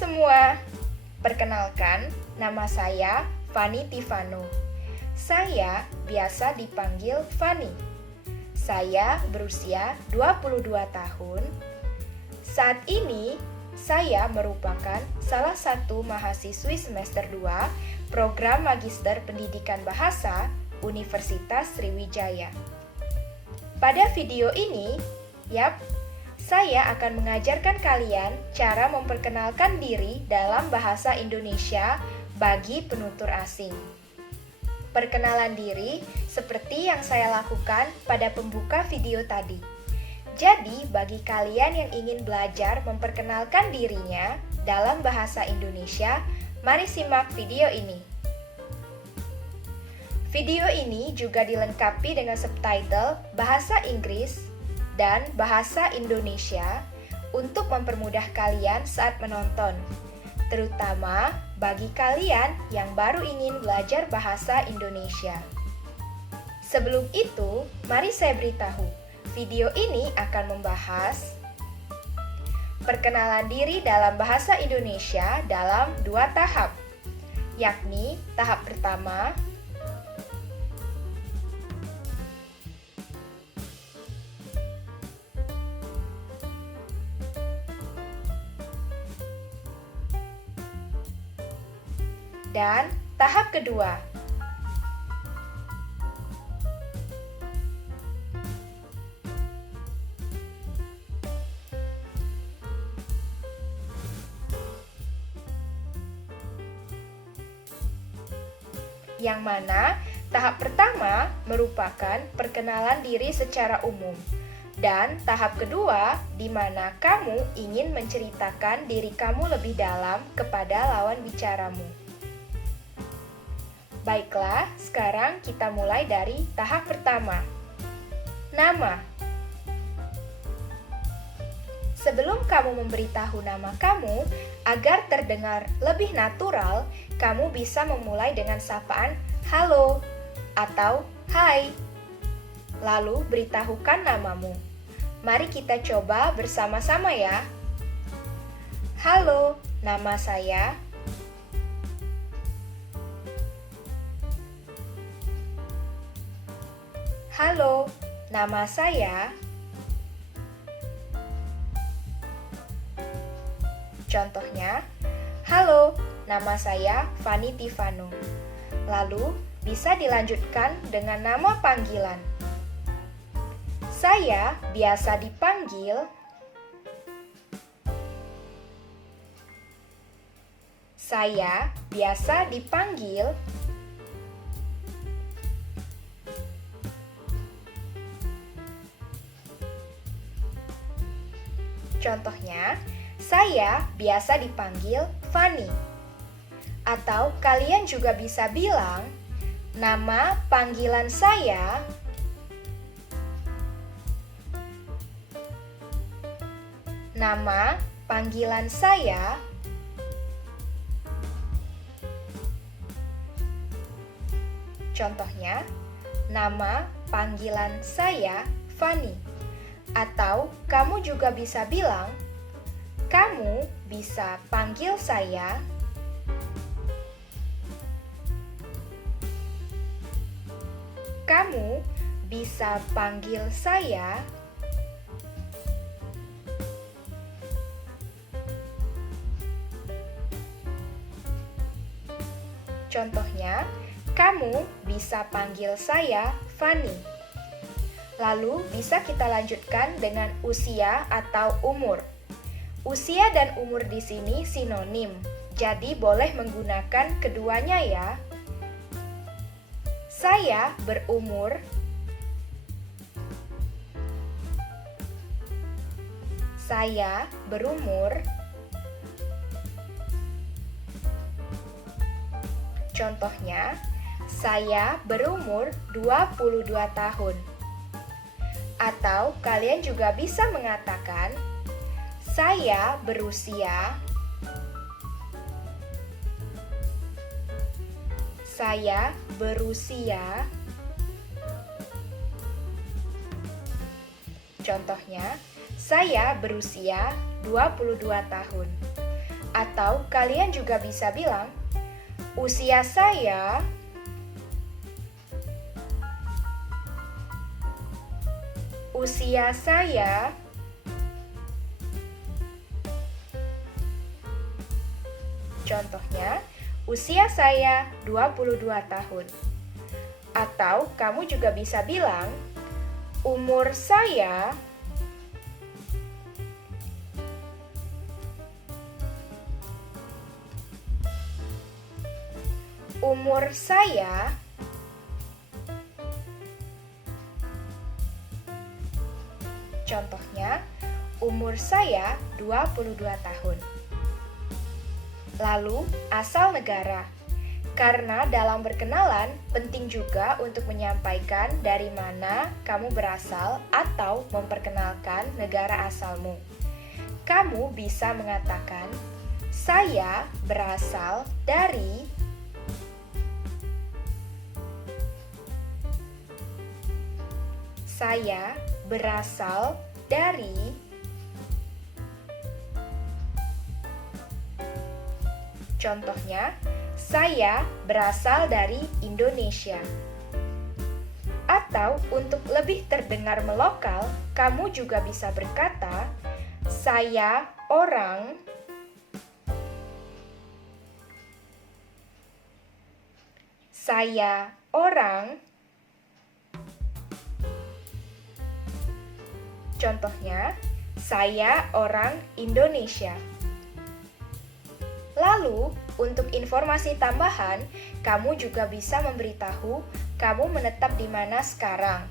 semua, perkenalkan, nama saya Fanny Tivano. Saya biasa dipanggil Fanny. Saya berusia 22 tahun. Saat ini, saya merupakan salah satu mahasiswi semester 2 program Magister Pendidikan Bahasa Universitas Sriwijaya. Pada video ini, saya akan mengajarkan kalian cara memperkenalkan diri dalam bahasa Indonesia bagi penutur asing. Perkenalan diri seperti yang saya lakukan pada pembuka video tadi. Jadi, bagi kalian yang ingin belajar memperkenalkan dirinya dalam bahasa Indonesia, mari simak video ini. Video ini juga dilengkapi dengan subtitle bahasa Inggris dan bahasa Indonesia untuk mempermudah kalian saat menonton, terutama bagi kalian yang baru ingin belajar bahasa Indonesia. Sebelum itu, mari saya beritahu, video ini akan membahas perkenalan diri dalam bahasa Indonesia dalam 2 tahap, yakni tahap pertama, dan tahap kedua. Yang mana tahap pertama merupakan perkenalan diri secara umum, dan tahap kedua di mana kamu ingin menceritakan diri kamu lebih dalam kepada lawan bicaramu. Baiklah, sekarang kita mulai dari tahap pertama. Nama. Sebelum kamu memberitahu nama kamu, agar terdengar lebih natural, kamu bisa memulai dengan sapaan halo atau hai. Lalu beritahukan namamu. Mari kita coba bersama-sama ya. Halo, nama saya. Halo, nama saya. Contohnya, halo, nama saya Fanny Tivano. Lalu, bisa dilanjutkan dengan nama panggilan. Saya biasa dipanggil Contohnya, saya biasa dipanggil Fanny. Atau kalian juga bisa bilang, nama panggilan saya Contohnya, nama panggilan saya Fanny. Atau kamu juga bisa bilang, kamu bisa panggil saya Contohnya, kamu bisa panggil saya Fanny. Lalu bisa kita lanjutkan dengan usia atau umur. Usia dan umur di sini sinonim, jadi boleh menggunakan keduanya ya. Saya berumur 22 tahun. Atau kalian juga bisa mengatakan, saya berusia 22 tahun. Atau kalian juga bisa bilang, usia saya contohnya, usia saya 22 tahun. Atau kamu juga bisa bilang, umur saya contohnya, umur saya 22 tahun. Lalu, asal negara. Karena dalam berkenalan, penting juga untuk menyampaikan dari mana kamu berasal atau memperkenalkan negara asalmu. Kamu bisa mengatakan, saya berasal dari contohnya, saya berasal dari Indonesia. Atau untuk lebih terdengar melokal, kamu juga bisa berkata, saya orang contohnya, saya orang Indonesia. Lalu, untuk informasi tambahan, kamu juga bisa memberitahu kamu menetap di mana sekarang.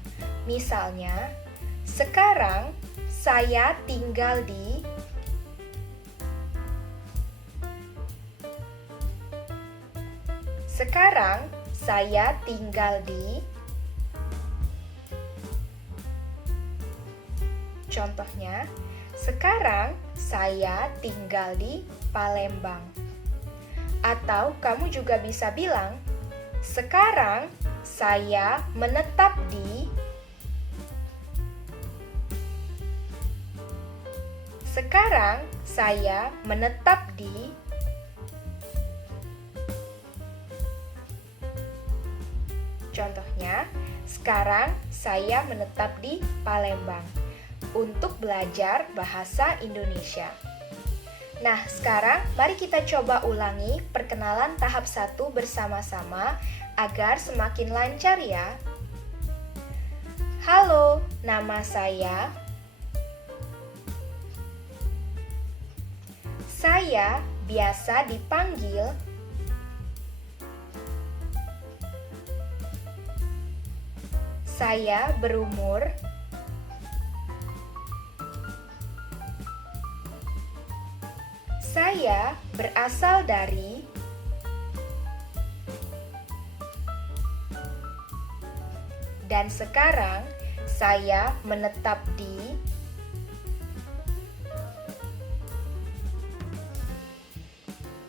Misalnya, sekarang saya tinggal di contohnya, sekarang saya tinggal di Palembang. Atau kamu juga bisa bilang, sekarang saya menetap di contohnya, sekarang saya menetap di Palembang untuk belajar bahasa Indonesia. Nah, sekarang mari kita coba ulangi perkenalan tahap 1 bersama-sama agar semakin lancar ya. Halo, nama saya biasa dipanggil saya berumur saya berasal dari dan sekarang saya menetap di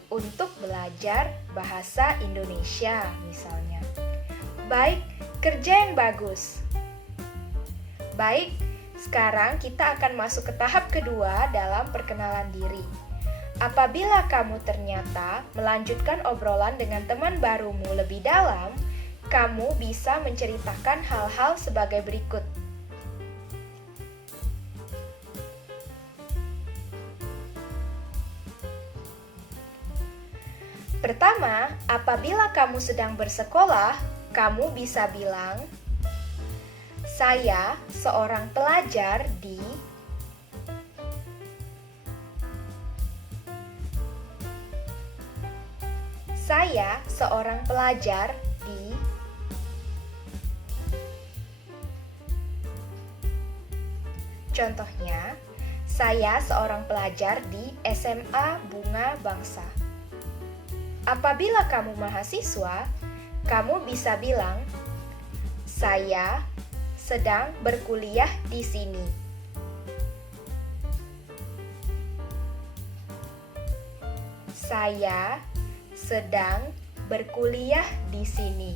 untuk belajar bahasa Indonesia misalnya. Baik, kerja yang bagus. Baik, sekarang kita akan masuk ke tahap kedua dalam perkenalan diri. Apabila kamu ternyata melanjutkan obrolan dengan teman barumu lebih dalam, kamu bisa menceritakan hal-hal sebagai berikut. Pertama, apabila kamu sedang bersekolah, kamu bisa bilang, saya seorang pelajar di Contohnya, saya seorang pelajar di SMA Bunga Bangsa. Apabila kamu mahasiswa, kamu bisa bilang, saya sedang berkuliah di sini. Saya sedang berkuliah di sini.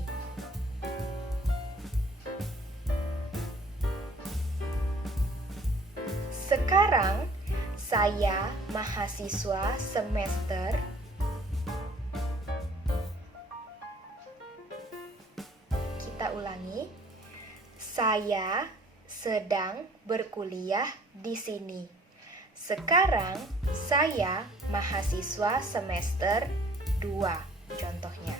Sekarang Saya mahasiswa semester. Kita ulangi. Saya sedang berkuliah di sini. Sekarang saya mahasiswa semester 2, contohnya.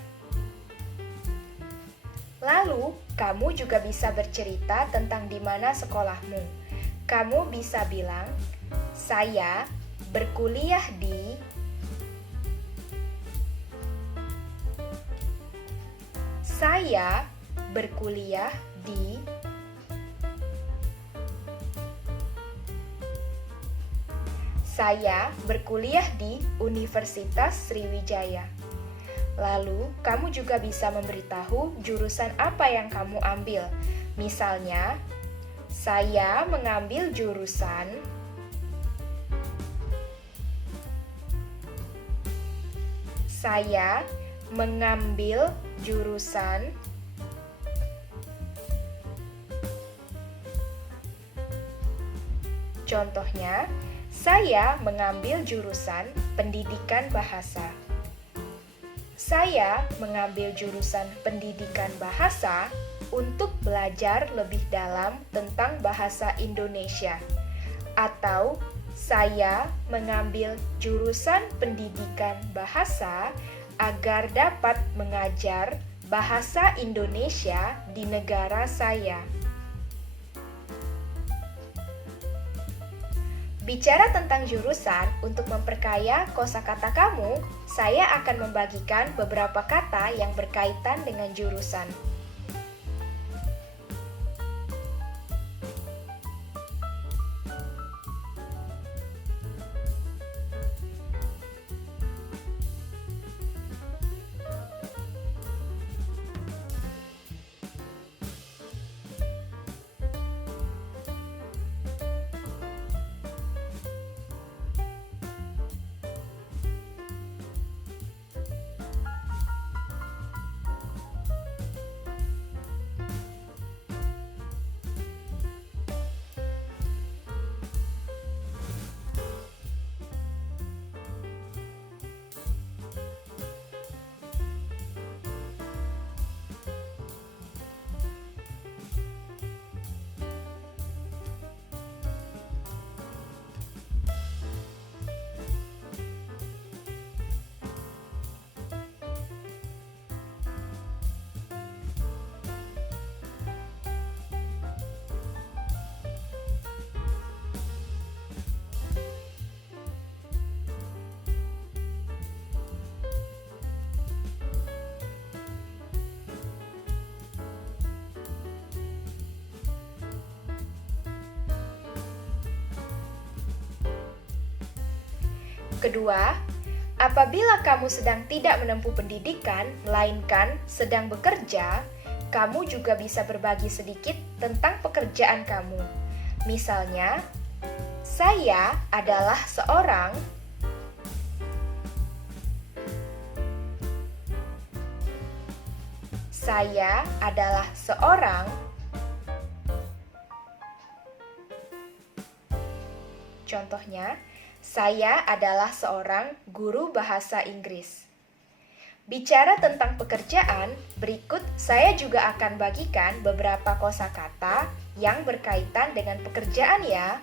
Lalu, kamu juga bisa bercerita tentang di mana sekolahmu. Kamu bisa bilang, saya berkuliah di Saya berkuliah di Saya berkuliah di Universitas Sriwijaya. Lalu, kamu juga bisa memberitahu jurusan apa yang kamu ambil. Misalnya, saya mengambil jurusan Contohnya, saya mengambil jurusan pendidikan bahasa. Saya mengambil jurusan pendidikan bahasa untuk belajar lebih dalam tentang bahasa Indonesia. Atau saya mengambil jurusan pendidikan bahasa agar dapat mengajar bahasa Indonesia di negara saya. Bicara tentang jurusan, untuk memperkaya kosakata kamu, saya akan membagikan beberapa kata yang berkaitan dengan jurusan. Kedua, apabila kamu sedang tidak menempuh pendidikan, melainkan sedang bekerja, kamu juga bisa berbagi sedikit tentang pekerjaan kamu. Misalnya, saya adalah seorang Contohnya, saya adalah seorang guru bahasa Inggris. Bicara tentang pekerjaan, berikut saya juga akan bagikan beberapa kosakata yang berkaitan dengan pekerjaan ya.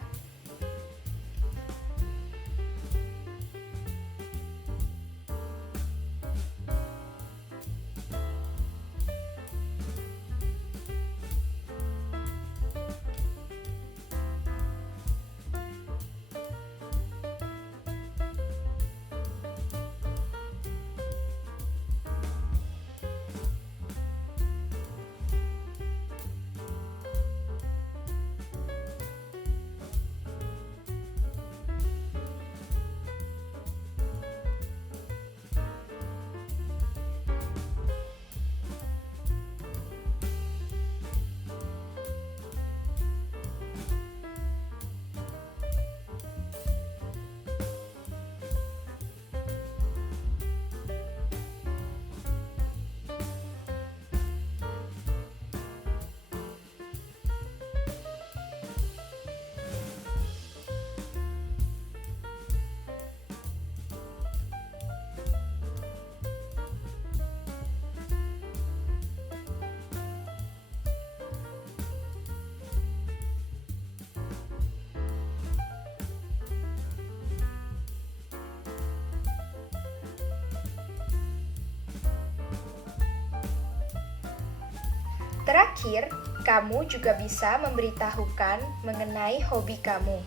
Terakhir, kamu juga bisa memberitahukan mengenai hobi kamu.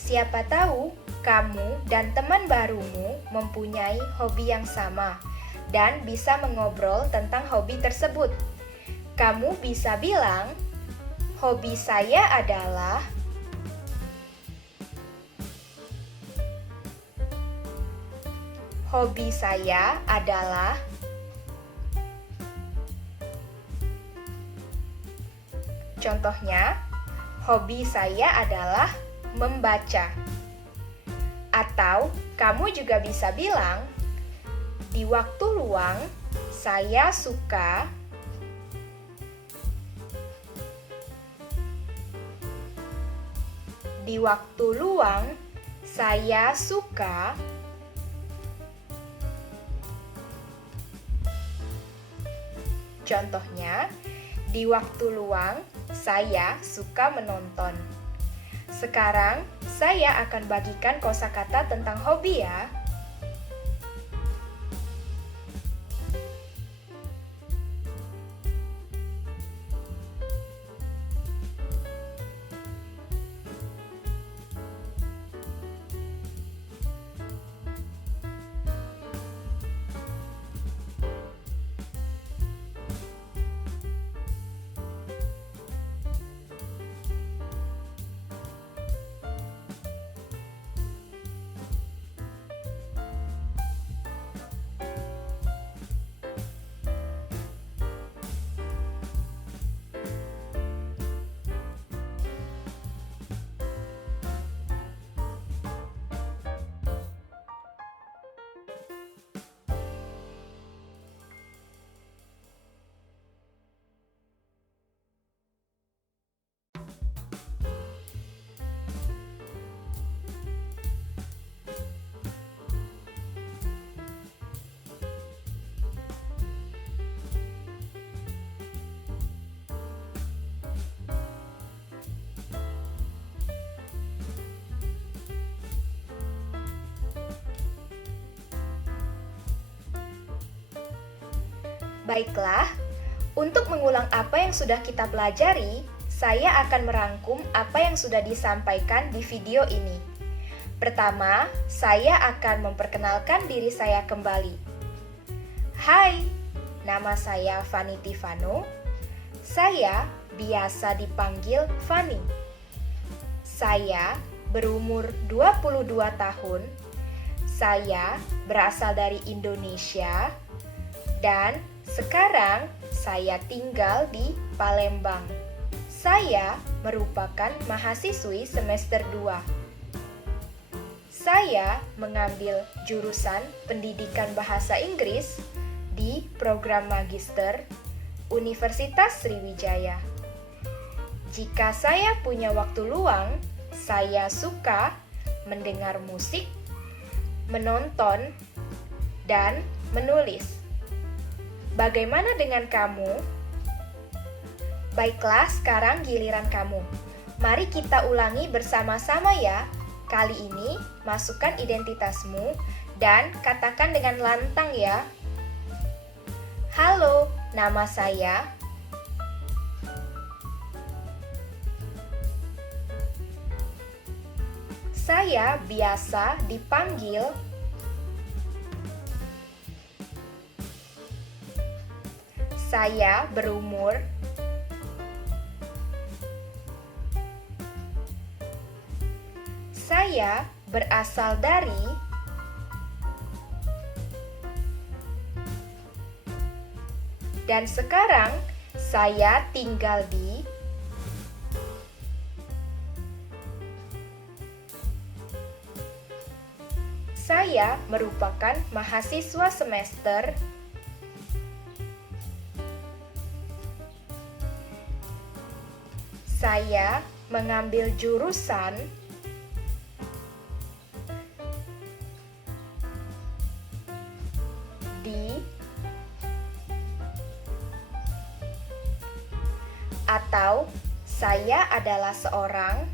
Siapa tahu kamu dan teman barumu mempunyai hobi yang sama dan bisa mengobrol tentang hobi tersebut. Kamu bisa bilang, hobi saya adalah Contohnya, hobi saya adalah membaca. Atau kamu juga bisa bilang, di waktu luang saya suka Contohnya, di waktu luang saya suka menonton. Sekarang saya akan bagikan kosakata tentang hobi ya. Baiklah, untuk mengulang apa yang sudah kita pelajari, saya akan merangkum apa yang sudah disampaikan di video ini. Pertama, saya akan memperkenalkan diri saya kembali. Hai, nama saya Fanny Tivano. Saya biasa dipanggil Fanny. Saya berumur 22 tahun. Saya berasal dari Indonesia dan sekarang saya tinggal di Palembang. Saya merupakan mahasiswi semester 2. Saya mengambil jurusan Pendidikan Bahasa Inggris di program Magister Universitas Sriwijaya. Jika saya punya waktu luang, saya suka mendengar musik, menonton, dan menulis. Bagaimana dengan kamu? Baiklah, sekarang giliran kamu. Mari kita ulangi bersama-sama ya. Kali ini, masukkan identitasmu dan katakan dengan lantang ya. Halo, nama saya. Saya biasa dipanggil. Saya berumur. Saya berasal dari. Dan sekarang saya tinggal di. Saya merupakan mahasiswa semester. Saya mengambil jurusan di atau saya adalah seorang.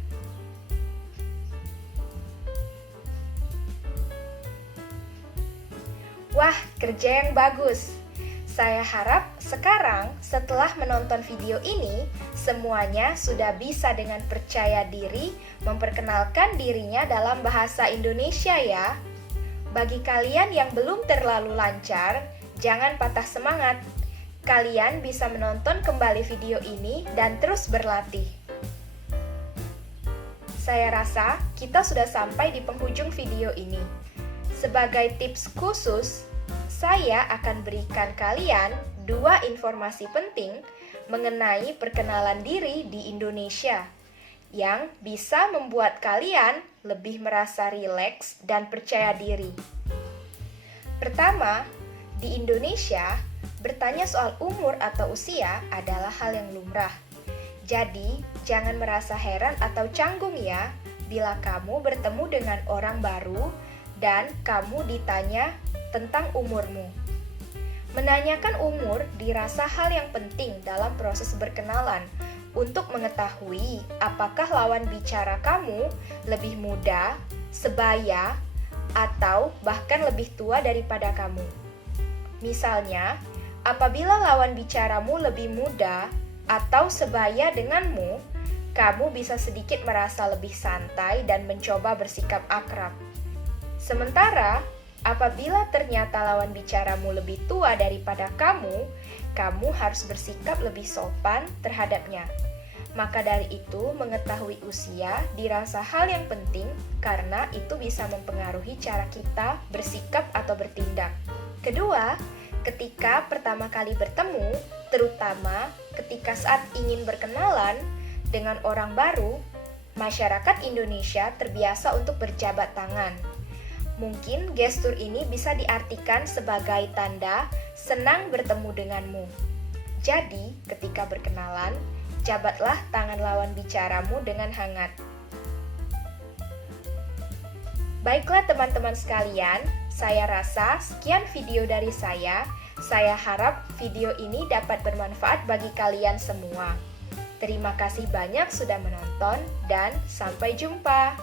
Wah, kerja yang bagus. Saya harap sekarang setelah menonton video ini, semuanya sudah bisa dengan percaya diri memperkenalkan dirinya dalam bahasa Indonesia ya. Bagi kalian yang belum terlalu lancar, jangan patah semangat. Kalian bisa menonton kembali video ini dan terus berlatih. Saya rasa kita sudah sampai di penghujung video ini. Sebagai tips khusus, saya akan berikan kalian 2 informasi penting mengenai perkenalan diri di Indonesia yang bisa membuat kalian lebih merasa rileks dan percaya diri. Pertama, di Indonesia, bertanya soal umur atau usia adalah hal yang lumrah. Jadi, jangan merasa heran atau canggung ya bila kamu bertemu dengan orang baru dan kamu ditanya tentang umurmu. Menanyakan umur dirasa hal yang penting dalam proses berkenalan untuk mengetahui apakah lawan bicara kamu lebih muda, sebaya, atau bahkan lebih tua daripada kamu. Misalnya, apabila lawan bicaramu lebih muda atau sebaya denganmu, kamu bisa sedikit merasa lebih santai dan mencoba bersikap akrab. Sementara, apabila ternyata lawan bicaramu lebih tua daripada kamu harus bersikap lebih sopan terhadapnya. Maka dari itu, mengetahui usia dirasa hal yang penting karena itu bisa mempengaruhi cara kita bersikap atau bertindak. Kedua, ketika pertama kali bertemu, terutama ketika saat ingin berkenalan dengan orang baru, masyarakat Indonesia terbiasa untuk berjabat tangan. Mungkin gestur ini bisa diartikan sebagai tanda senang bertemu denganmu. Jadi, ketika berkenalan, jabatlah tangan lawan bicaramu dengan hangat. Baiklah teman-teman sekalian, saya rasa sekian video dari saya. Saya harap video ini dapat bermanfaat bagi kalian semua. Terima kasih banyak sudah menonton dan sampai jumpa.